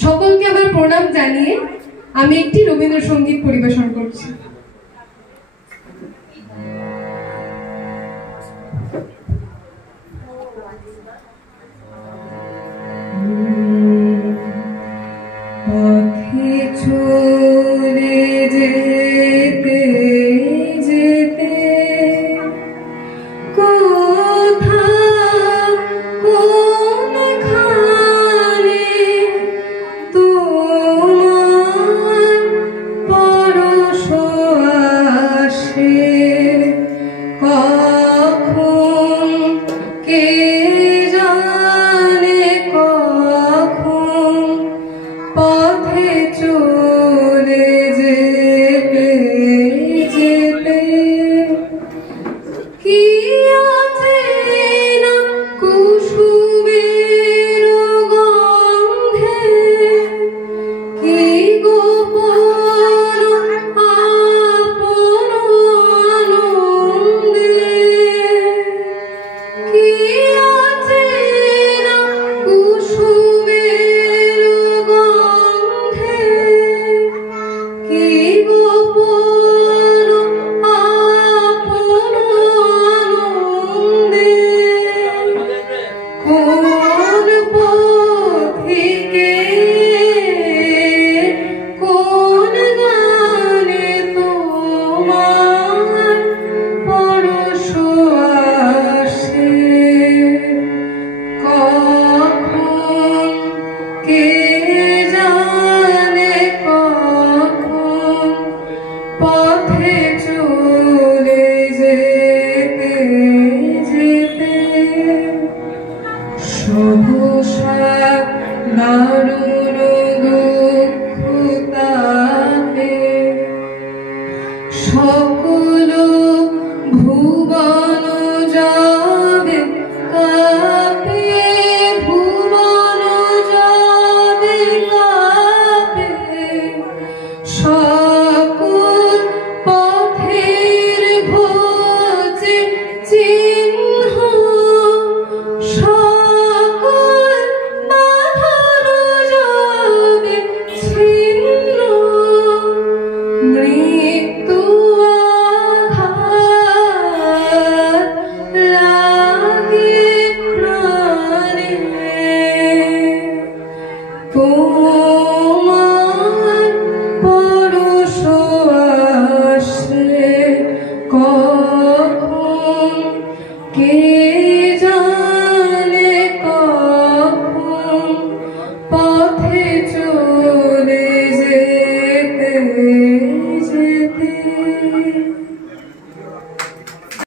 সকলকে আমার প্রণাম জানিয়ে আমি একটি রবীন্দ্রসঙ্গীত পরিবেশন করছি। পথে চলে যেতে যেতে কোথাও কোনখানে তোমার পরশ আসে, কখন কে জানে কখন পথে চলে যেতে যেতে কি আছে না কুসুমের গন্ধে, কি গোপন আপন আনন্দে, কি আছে না কুসুমের গন্ধে, কি গোপন আপন আনন্দে, কোন পথিকে কোন গানে তোমার পরশ আসে, কখন কে জানে কখন পথে চলে যেতে যেতে সহসা দারুণ